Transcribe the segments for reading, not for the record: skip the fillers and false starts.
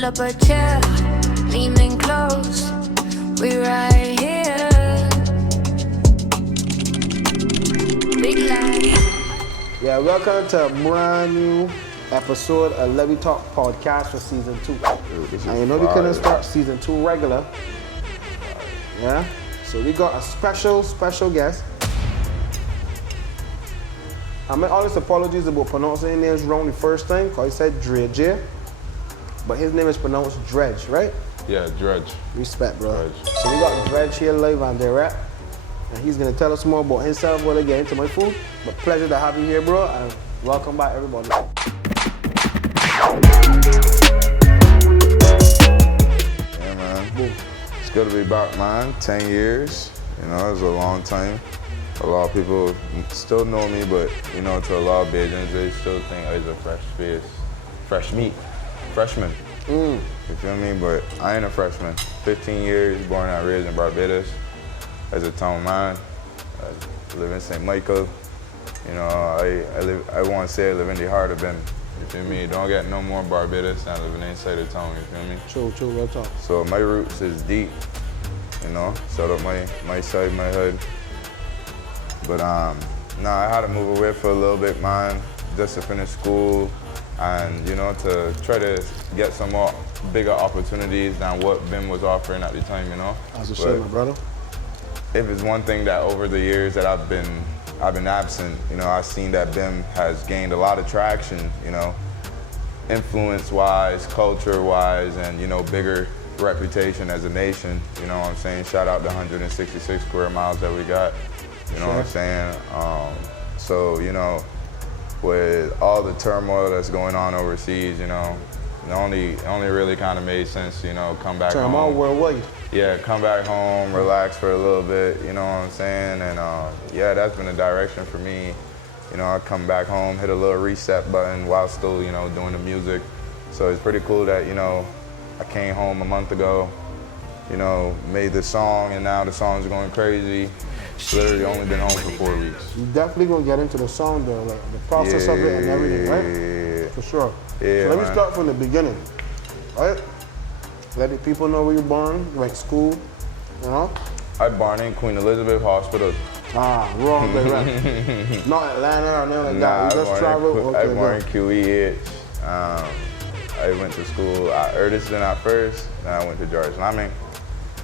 Pull up a chair, leaning close. We right here. Big life. Yeah, welcome to a brand new episode of Let Me Talk Podcast for season 2. And you know we couldn't start season 2 regular. Yeah? So we got a special guest. I make honest apologies about pronouncing names wrong the first time, because he said DREJ, but his name is pronounced DREJ, right? Yeah, DREJ. Respect, bro. DREJ. So we got DREJ here live and direct, and he's gonna tell us more about himself when I get into my food. But pleasure to have you here, bro, and welcome back, everybody. Yeah, man. Boom. It's good to be back, man. 10 years. You know, it's a long time. A lot of people still know me, but, you know, to a lot of Bajans, they still think I was a fresh face. Fresh meat. Freshman. You feel me? But I ain't a freshman. 15 years, born and raised in Barbados. As a town man. I live in St. Michael. You know, I want to say I live in the heart of them. You feel me? Don't get no more Barbados than living inside the town, you feel me? True, real talk. So my roots is deep, you know, shout out my side, my hood. But I had to move away for a little bit, man, just to finish school and, you know, to try to get some more bigger opportunities than what BIM was offering at the time, you know? As a shit, my brother. If it's one thing that over the years that I've been absent, you know, I've seen that BIM has gained a lot of traction, you know, influence-wise, culture-wise, and, you know, bigger reputation as a nation, you know what I'm saying? Shout out the 166 square miles that we got, you know what I'm saying? So, you know, with all the turmoil that's going on overseas, you know, it only really kind of made sense, you know, come back home. Turmoil worldwide. Yeah, come back home, relax for a little bit, you know what I'm saying? And yeah, that's been the direction for me. You know, I come back home, hit a little reset button while still, you know, doing the music. So it's pretty cool that, you know, I came home a month ago, you know, made the song, and now the song's going crazy. Literally only been home for 4 weeks. You definitely gonna get into the song though, like the process of it and everything, right? Yeah. For sure. Yeah, so let me man. start from the beginning, right? Let the people know where you're born, went to school, you know? I born in Queen Elizabeth Hospital. Wrong, they right. Not Atlanta or nothing like that. We just traveled. I born in QEH. I went to school at Erdiston at first, then I went to George Lamming,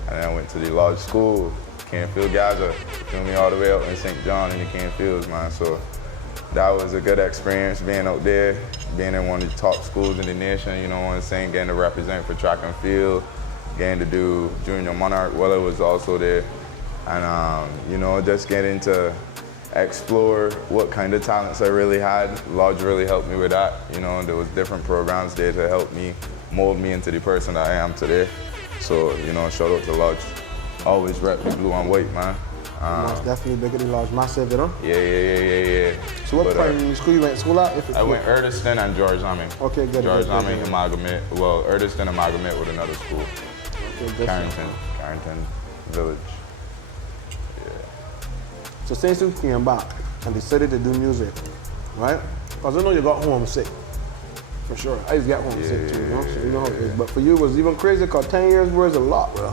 and then I went to the large school, Canfield Gaza. Feel me, all the way out in St. John in the Canfields, man. So that was a good experience being out there, being in one of the top schools in the nation, you know what I'm saying, getting to represent for track and field, getting to do Junior Monarch while I was also there. And, you know, just getting to explore what kind of talents I really had. Lodge really helped me with that. You know, there was different programs there to help me mold me into the person that I am today. So, you know, shout out to Lodge. Always rep the blue and white, man. That's definitely bigger than large, massive, you know? Yeah. So what primary school you went to school at? I went Erdiston and George Lamming. Okay, good. George Lamming amalgamate, well, Erdiston amalgamate with another school. Okay, good. Carrington Village. Yeah. So since you came back and decided to do music, right? Because I know you got homesick, for sure. I used to get homesick too, you know? So you know how it is. But for you, it was even crazy because 10 years was a lot, bro.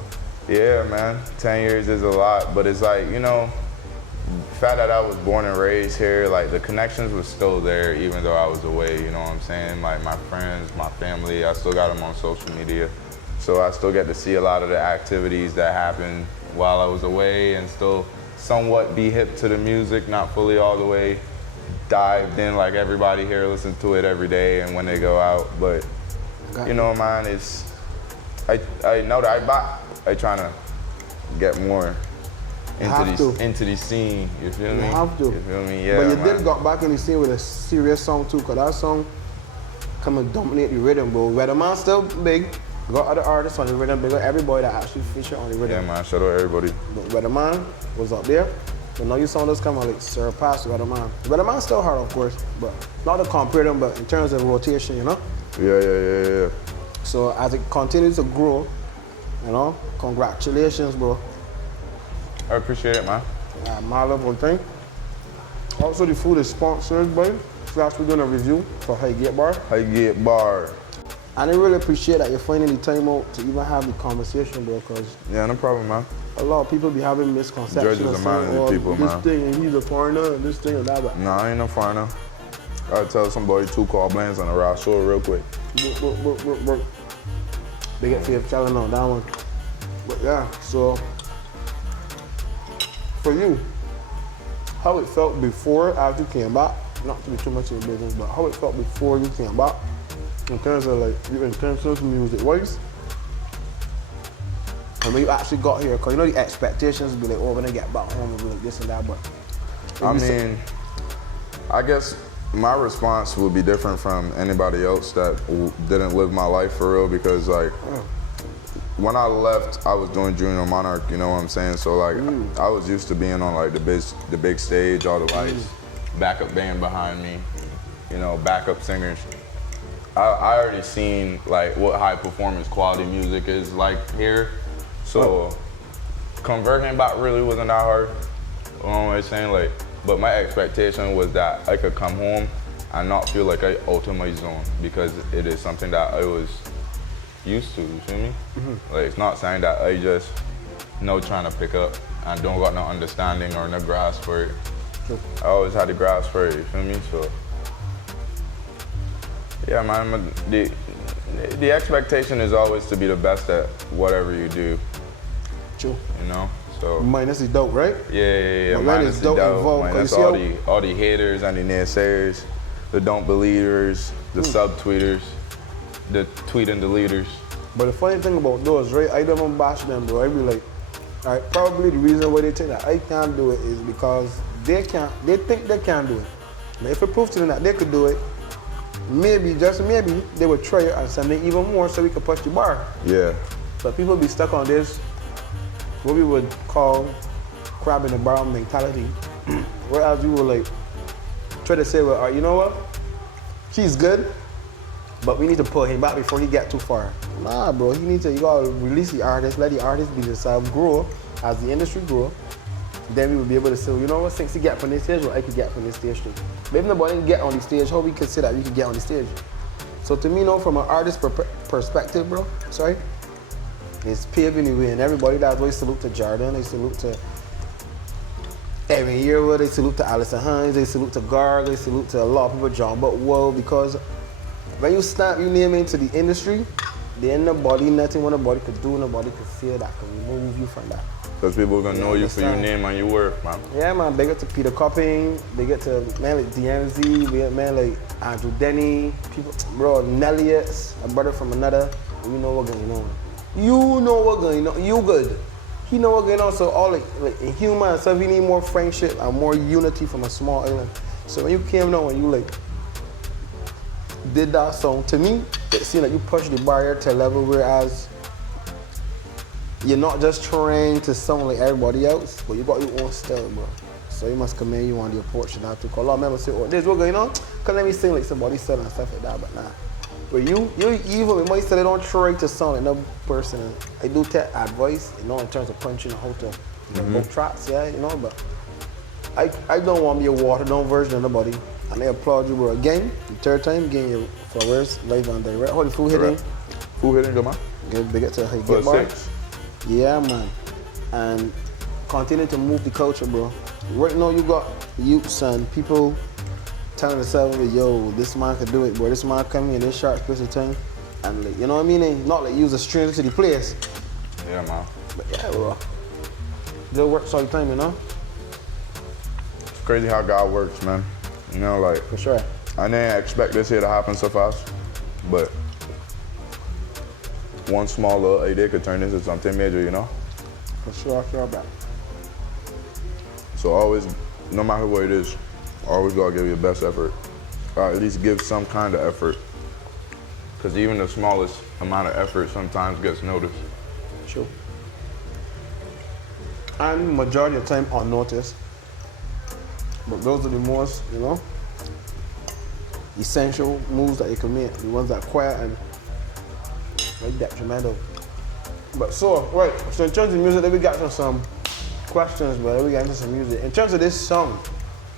Yeah, man, 10 years is a lot, but it's like, you know, the fact that I was born and raised here, like the connections were still there even though I was away, you know what I'm saying? Like my friends, my family, I still got them on social media. So I still get to see a lot of the activities that happened while I was away and still somewhat be hip to the music, not fully all the way dived in like everybody here listens to it every day and when they go out. But, you know, man, it's, I know that I trying to get more into the scene, you feel me? You have to. You feel me? Yeah, but you man. did got back in the scene with a serious song too, because that song come and dominate the rhythm, bro. Weatherman still big. Got other artists on the rhythm, big. Everybody that actually feature on the rhythm. Yeah, man, shout out everybody. But Weatherman was up there. But now you saw this come and like surpass Weatherman. Weatherman still hard, of course, but not to compare them, but in terms of rotation, you know? Yeah. So as it continues to grow, you know, congratulations, bro. I appreciate it, man. My level thing. Also, the food is sponsored by Flash. We're doing a review for Highgate Bar. Highgate Bar. And I really appreciate that you're finding the time out to even have the conversation, bro, because Yeah, no problem, man. a lot of people be having misconceptions. Judges are minding the people, this man. thing, and he's a foreigner, and this thing and that, but Nah, I ain't no foreigner. I'll tell somebody 2 call blends on the raw show real quick. they get fair challenge on that one. But yeah, so for you, how it felt before, after you came back, not to be too much of a business, but how it felt before you came back, in terms of like your intentions music-wise, and when you actually got here, because you know the expectations be like, oh, when I get back home, it'll be like this and that, but I mean, I guess my response would be different from anybody else that didn't live my life for real, because like, when I left, I was doing Junior Monarch, you know what I'm saying? So like, I was used to being on like the big stage, all the lights, backup band behind me, you know, backup singers. I already seen like what high performance quality music is like here. So converting back really wasn't that hard. You know what I'm saying? Like, but my expectation was that I could come home and not feel like I altered my zone, because it is something that I was used to, you feel me? Like, it's not something that I just trying to pick up and don't got no understanding or no grasp for it. I always had the grasp for it, you feel me? So, yeah, man, the expectation is always to be the best at whatever you do. True. You know? So Minus is dope, right? Yeah. Minus dope involved. Minus all the haters and the naysayers, the don't believers, the subtweeters, the tweet and deleters. But the funny thing about those, right? I don't even bash them, bro. I be like, all right, probably the reason why they think that I can't do it is because they think they can do it. But if it proves to them that they could do it, maybe, just maybe, they would try it and send it even more so we could push the bar. Yeah. But people be stuck on this, what we would call crab in the barrel mentality. Whereas you would like, try to say, well, all right, you know what? He's good, but we need to pull him back before he get too far. Nah, bro, you gotta release the artist, let the artist be themselves, grow as the industry grow. Then we will be able to say, you know what, since he get from this stage, well, I could get from this stage too. But if nobody can get on the stage, how we consider that we could get on the stage? So to me, you know, from an artist perspective, bro, it's paving the way, and everybody, that's why they salute to Jordan, they salute to Evan Yearwood, they salute to Allison Hines, they salute to Gar, they salute to a lot of people, John Butwell, because when you stamp your name into the industry, there ain't nobody, nothing what nobody could do, nobody could say that can remove you from that. Because people are gonna know you for your name and your work, man. Yeah, man, big up to Peter Copping, big up to man like DMZ, big up man like Andrew Denny, people, bro, Nelliot's, a brother from another, you know what going on. You know what going on, you good. He know what going on, so all like in human and stuff, you need more friendship and more unity from a small island. So when you came down and you like, did that song, to me, it seemed like you pushed the barrier to a level whereas you're not just trying to sound like everybody else, but you got your own style, bro. So you must commend you on the approach that to call. A lot of members say, oh, this is what going on? Cause let me sing like somebody style and stuff like that, but nah. But you evil, it might say they don't try to sound like another person. I do take advice, you know, in terms of punching and how to book tracks, yeah, you know, but I don't want to be a watered down version of nobody. And I applaud you, bro. Again, the third time, getting your flowers live and direct. How the food hitting? Food hitting, good man. Good, big up to how you For get bar. 6. Yeah, man. And continue to move the culture, bro. Right now, you got youths and people telling themselves, yo, this man could do it, bro. This man coming in this sharp space of time. And, like, you know what I mean? Not like use a stranger to the place. Yeah, man. But yeah, bro. Good works all the time, you know? It's crazy how God works, man. You know, like, For sure. I didn't expect this here to happen so fast, but one small little idea could turn into something major, you know? For sure, bro. So always, no matter what it is, always gotta give your best effort. Or at least give some kind of effort. Because even the smallest amount of effort sometimes gets noticed. Sure. And majority of the time unnoticed. But those are the most, you know, essential moves that you can make. The ones that are quiet and like detrimental. But so, right, so in terms of music, then we got to some questions, but we got into some music. In terms of this song,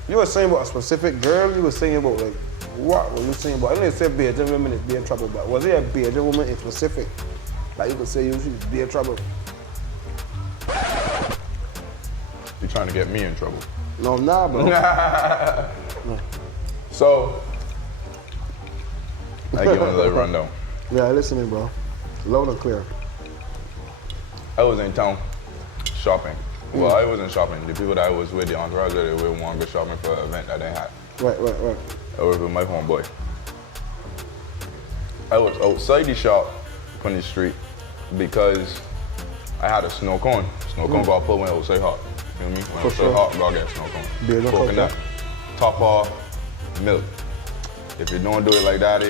you were saying about a specific girl, you were saying about like what were you saying about? I didn't say Bajan women is be in trouble, but was it a Bajan woman in specific? Like you could say she's be in trouble. You trying to get me in trouble? No, nah, bro. No. So, I give him a little rundown. Yeah, listening, bro. Loud and clear. I was in town shopping. Well, I wasn't shopping. The people that I was with, the entourage, they were want to go shopping for an event that they had. Right. I was with my homeboy. I was outside the shop on the street because I had a snow cone. Snow cone got put when outside hot. You know what I mean? When outside hot, gotta get snow cone. Coconut, top off, milk. If you don't do it like that,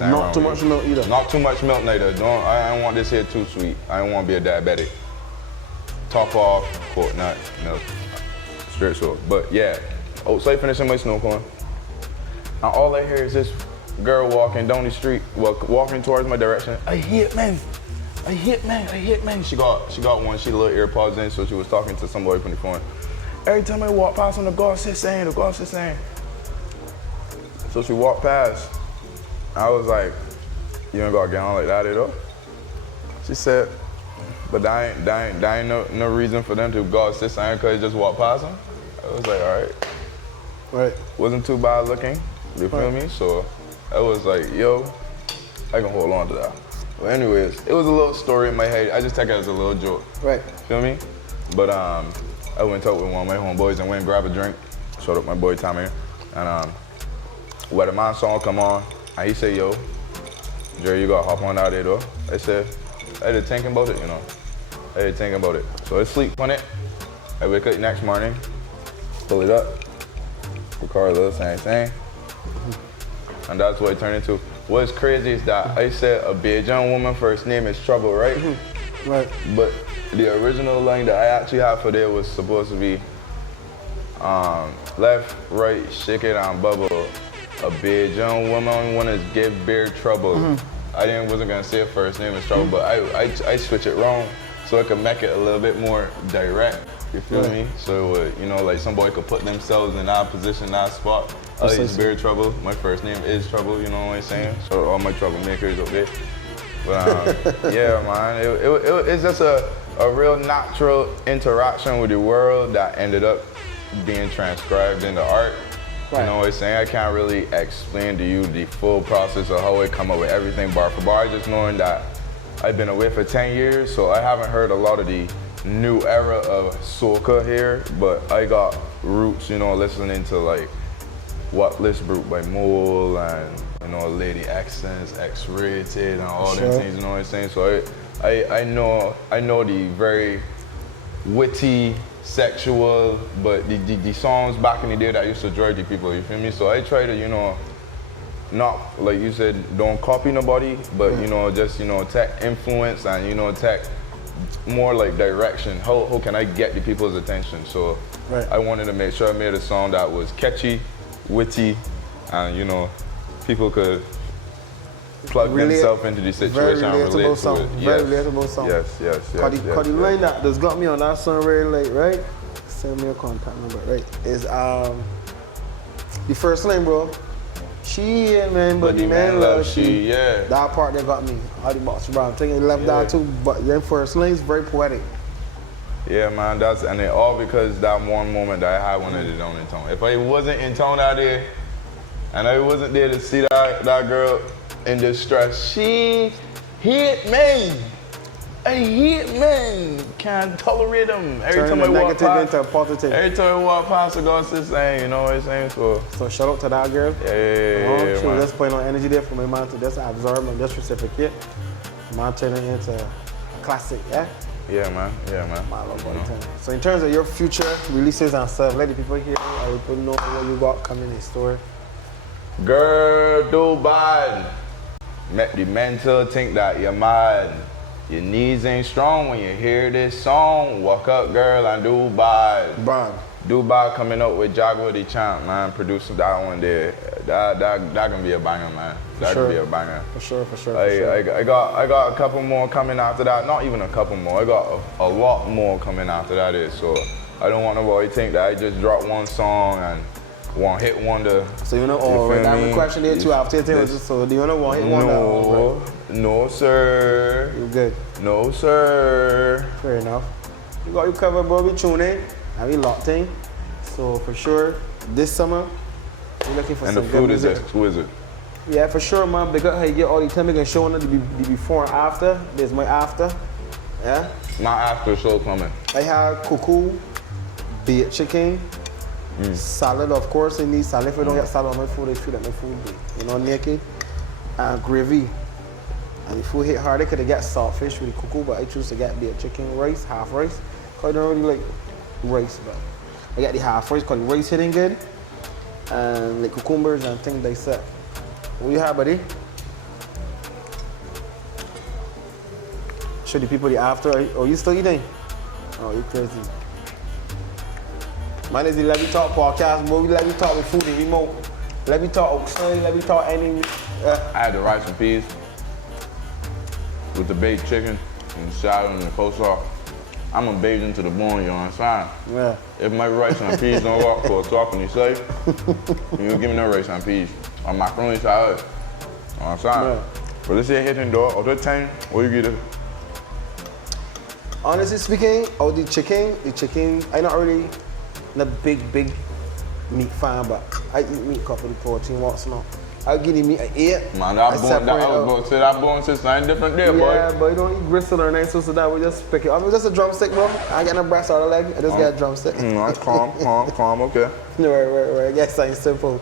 not too much milk either. Not too much milk neither. I don't want this here too sweet. I don't want to be a diabetic. Top off, coconut, milk. Straight so. But yeah, outside finishing my snow cone. And all I hear is this girl walking down the street, walking towards my direction. I hit man. She got one, she little AirPods in, so she was talking to somebody from the phone. Every time I walk past on the golf is saying. So she walked past. I was like, you ain't gotta get on like that at all. She said, but that ain't no reason for them to go assist saying because just walk past them. I was like, all right. Right. Wasn't too bad looking, you feel me? So I was like, yo, I can hold on to that. But anyways, it was a little story in my head. I just take it as a little joke. Right. Feel me? But I went out with one of my homeboys and went and grabbed a drink. Showed up my boy Tommy. And when the man song come on, and he said, yo, Jerry, you gotta hop on out there though. I said, I had to thinking about it, you know. So I sleep on it. I wake up the next morning, pull it up, record a little same. And that's what it turned into. What's crazy is that I said a Bajan woman first name is Trouble, right? Right. But the original line that I actually had for there was supposed to be left, right, shake it and bubble. A Bajan woman wanna give beer trouble. I wasn't gonna say first name is Trouble, but I switch it wrong so I could make it a little bit more direct. You feel me? So it would, like somebody could put themselves in that position, that spot. It's Beer Trouble. My first name is Trouble. You know what I'm saying? So all my troublemakers up there. But yeah, man, it's just a real natural interaction with the world that ended up being transcribed into art. Right. You know what I'm saying? I can't really explain to you the full process of how I come up with everything bar for bar. Just knowing that I've been away for 10 years, so I haven't heard a lot of the new era of soca here, but I got roots, listening to like What List Brute by Mole and, Lady Accents, X-Rated and all them things, you know what I'm saying? So I know the very witty, sexual, but the songs back in the day that used to drive the people, you feel me? So I try to, not, like you said, don't copy nobody, but, just, take influence and, take more like direction. How can I get the people's attention? So I wanted to make sure I made a song that was catchy, witty, and, people could plug themselves into the situation and relate to it. Very relatable song. Yes. Cause the line that just got me on that song very late, right? Send me a contact number, right? Is the first line, bro. She ain't man, but the man love she. Yeah. That part that got me. All the box around. I think it left that too, but the first line is very poetic. Yeah, man, and it all because that one moment that I had when I did on in tone. If I wasn't in tone out there, and I wasn't there to see that girl in distress, she hit me. I hit me. Can't tolerate them. Every time I walk past, into positive. Every time I walk past, I go to saying, you know what I'm saying? So shout out to that girl. Yeah, man. Let's put on energy there for my man to just absorb and just reciprocate. Man turning into a classic, yeah? Yeah, man. My love, so in terms of your future releases and stuff, let the people hear, or people know what you got coming in store. Girl, do bad. Make the mental think that you're mad. Your knees ain't strong when you hear this song. Walk up, girl, and do bad. Dubai coming up with Jaguar the Champ, man. Producing that one there. That can be a banger, man. That can be a banger. For sure. I got a couple more coming after that. Not even a couple more. I got a lot more coming after that. So I don't want nobody to think that I just dropped one song and one hit wonder. So you know, feel right now me? the question there too after this. So do you know one hit wonder? No, sir. You good? No, sir. Fair enough. We got you covered, bro. We tune in and we locked in. So for sure, this summer we're looking for And some the good food is music. exquisite. Yeah, for sure, man. Big up how you get all the time. We can show the before and after. There's my after. Yeah. My after show coming. I have cuckoo, baked chicken, salad, of course. I need salad. If I don't get salad on my food, I feel like my food, you know, naked. And gravy. And if food hit hard, I could have got saltfish with the cuckoo, but I choose to get baked chicken, rice, half rice. Cause I don't really like rice, but I got the half rice because the rice hitting good. And like cucumbers and things like that. What you have, buddy? Show the people the after. Oh, you still eating? Oh, you crazy. Mine is the Let Me Talk podcast, bro. We let me talk with food and remote. Let me talk oxtail, let me talk any. I had the rice and peas with the baked chicken and the salad and the coleslaw. I'm a bathe into the bone, you understand? Yeah. If my rice and peas don't walk for a talk when you say, you give me no rice and peas. Or macaroni salad. You understand? Yeah. But this here hitting door, all the time, what you get it? Honestly speaking, the chicken, I'm not really a big meat fan, but I eat meat because of the protein once in a while. I'll give the meat an 8. Man, that bone system ain't different there, boy. Yeah, but you don't eat gristle or anything, so that we just pick it. I mean, just a drumstick, bro. I ain't got no breast or the leg, I just got a drumstick. Calm, okay. Right. I guess something simple.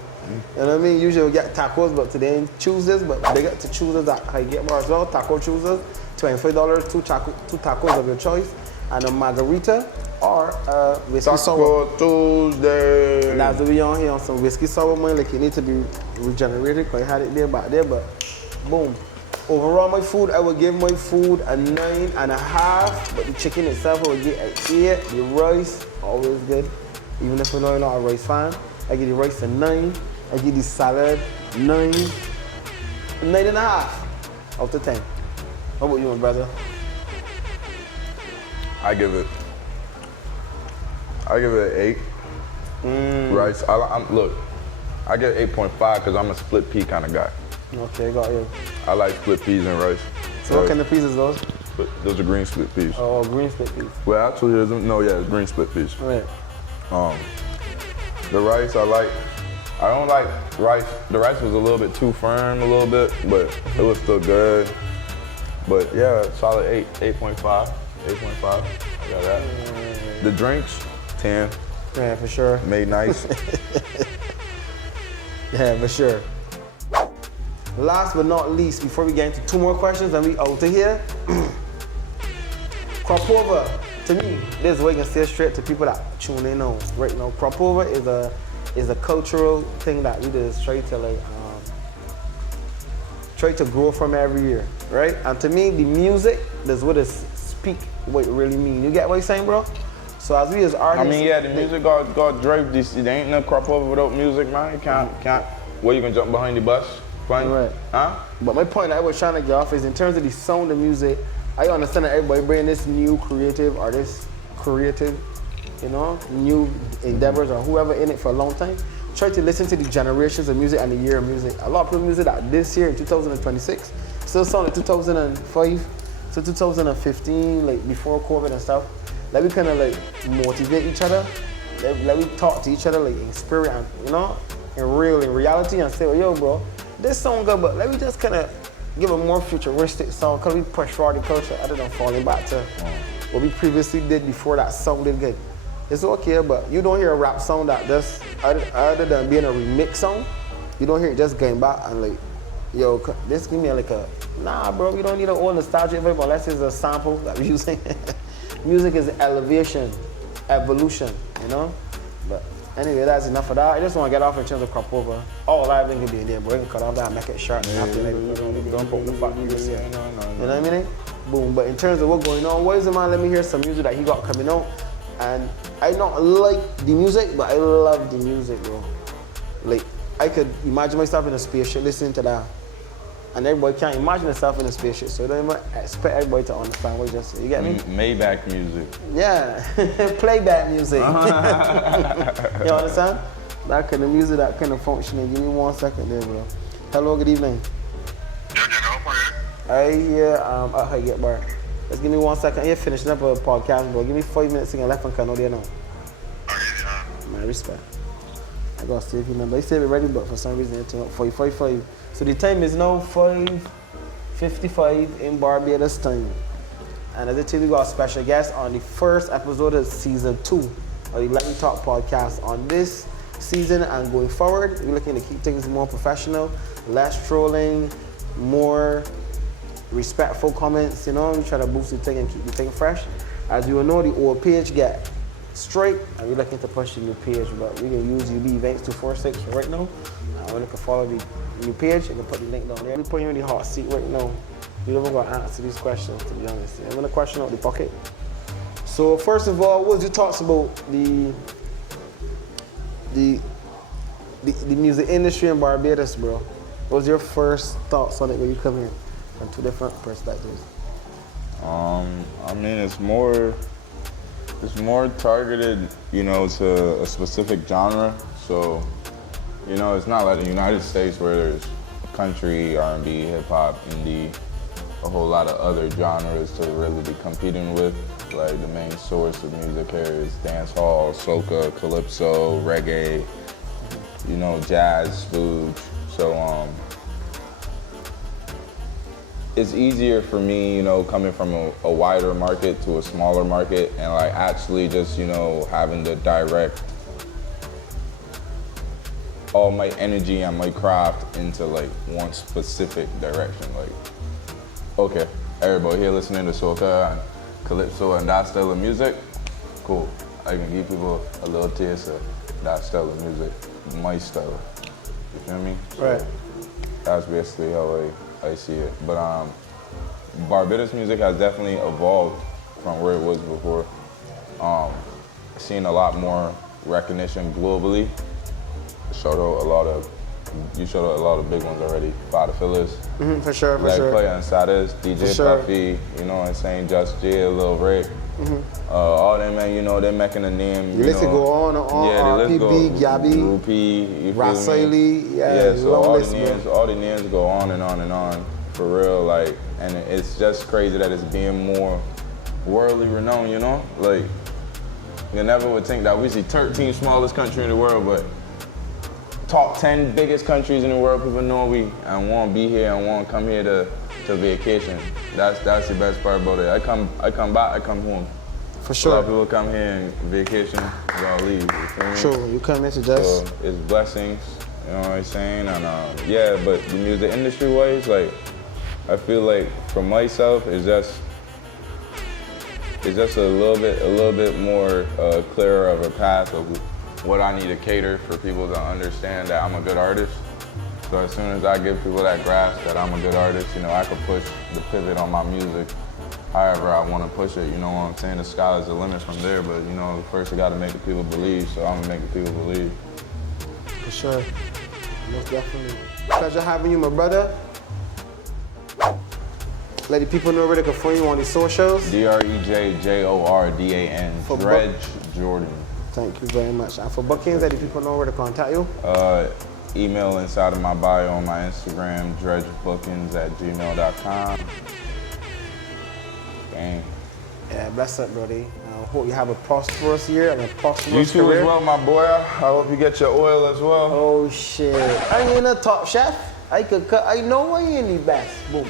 You know what I mean? Usually we get tacos, but today ain't Tuesdays, but they get to Tuesdays that I get more as well. Taco Tuesdays, $25, two tacos of your choice, and a margarita or whiskey sour. Taco Tuesday. That's the way on here on some whiskey sour, man. Like you need to be regenerated because I had it there back there, but boom. Overall, my food, I would give my food a 9.5, but the chicken itself I would get an 8. The rice, always good. Even if I know you're not a rice fan, I give the rice a 9. I give the salad 9.5 out of 10. How about you, my brother? I give it an 8. Rice, look, I get 8.5 because I'm a split pea kind of guy. Okay, got you. I like split peas and rice. So what kind of peas is those? Those are green split peas. Oh, green split peas. Well, actually, it's green split peas. Right. The rice I don't like rice. The rice was a little bit too firm a little bit, but it was still good. But yeah, solid 8.5. 8.5. I got that. The drinks, 10. Yeah, for sure. Made nice. Yeah, for sure. Last but not least, before we get into 2 more questions and we out of here, crop over. To me, this is what you can say straight to people that tune in on right now. Crop over is a cultural thing that we just try to grow from every year, right? And to me, the music is what it speak what it really mean. You get what I'm saying, bro? So as we as artists, I mean, yeah, the music got drive this. There ain't no crop over without music, man. You can't. Where you can jump behind the bus? Fine. Right. Huh? But my point I was trying to get off is in terms of the sound of music, I understand that everybody bring this new creative, new endeavors or whoever in it for a long time. Try to listen to the generations of music and the year of music. A lot of people music that this year in 2026 still sound like 2005 to 2015, like before COVID and stuff. Let me kind of like motivate each other. Let me talk to each other like in spirit and in reality and say, well, yo, bro, this song good, but let me just kind of give a more futuristic song because we push forward the culture other than falling back to what we previously did before that sounded good. It's okay, but you don't hear a rap song that just, other than being a remix song, you don't hear it just going back and like, yo, this give me like nah, bro, you don't need an old nostalgic vibe unless it's a sample that we're using. Music is elevation, evolution, But anyway, that's enough of that. I just want to get off in terms of crop over. All live thing can be in there, bro. You can cut off that and make it short. Don't poke the fuck you see. You know what I mean? Boom. But in terms of what's going on, what is it, man? Let me hear some music that he got coming out. And I don't like the music, but I love the music, bro. Like, I could imagine myself in a spaceship listening to that. And everybody can't imagine themselves in a spaceship, so you don't even expect everybody to understand what you just said. You get me? Maybach music. Yeah, playback music. You understand? That kind of music, that kind of functioning. Give me 1 second there, bro. Hello, good evening. Hey, yeah, how you get bar? Let's give me 1 second. You're finishing up a podcast, bro. Give me 5 minutes and left and can know there now. My respect. I gotta save your number. They say it ready, but for some reason it's 5:55. So the time is now 5:55 in Barbados time. And as I tell you, we got a special guest on the first episode of season 2 of the Let Me Talk podcast. On this season and going forward, we're looking to keep things more professional, less trolling, more respectful comments, you know, we try to boost the thing and keep the thing fresh. As you will know, the old page get straight, and we're looking to push the new page, but we can use UB Events 246 right now. We're looking to follow the new page and put the link down there. We're putting you in the hot seat right now. We're never going to answer these questions, to be honest. I'm going to question out the pocket. So first of all, what was your thoughts about the music industry in Barbados, bro? What was your first thoughts on it when you come here from 2 different perspectives? I mean, it's more targeted, you know, to a specific genre. So, you know, it's not like the United States where there's country, R&B, hip hop, indie, a whole lot of other genres to really be competing with. Like the main source of music here is dancehall, soca, calypso, reggae, you know, jazz, spooge. So it's easier for me, you know, coming from a wider market to a smaller market and like actually just, you know, having to direct all my energy and my craft into like one specific direction. Like, okay, everybody here listening to soca and calypso and that style of music, cool. I can give people a little taste of that style of music, my style. You feel me? Right. So that's basically how I see it. But Barbados music has definitely evolved from where it was before. Seeing a lot more recognition globally. You showed out a lot of big ones already. Fada Phyllis, For sure. Play and Saddest, DJ Puffy, you know what I'm saying, Just J, Lil Rick. All them, man, you know, they're making a name. The list go on and on. Yeah, the list go. Gabby, Rupee, Rasili, so all the names go on and on and on, for real, like, and it's just crazy that it's being more worldly renowned, you know? Like, you never would think that we see 13th smallest country in the world, but top 10 biggest countries in the world, people know we and want to be here and want to come here to vacation. That's the best part about it. I come back, I come home. For sure. A lot of people come here and vacation, they all leave. You feel me? Sure, you come here to just. So it's blessings, you know what I'm saying? And yeah, but the music industry wise, like, I feel like for myself, it's just a little bit more clearer of a path of what I need to cater for people to understand that I'm a good artist. So as soon as I give people that grasp that I'm a good artist, you know, I can push the pivot on my music however I want to push it, you know what I'm saying? The sky is the limit from there, but you know, first I got to make the people believe, so I'm gonna make the people believe. For sure. Most definitely. Pleasure having you, my brother. Let the people know where they can find you on the socials. DREJ JORDAN, DREJ Jordan. Thank you very much. And for bookings, let the people know where to contact you. Email inside of my bio on my Instagram, dredgebookings@gmail.com. Gang. Yeah, bless up, brody. I hope you have a prosperous year and a prosperous You too career. as well, my boy. I hope you get your oil as well. Oh shit. I ain't a top chef. I could cut. I know I ain't the best. Boom.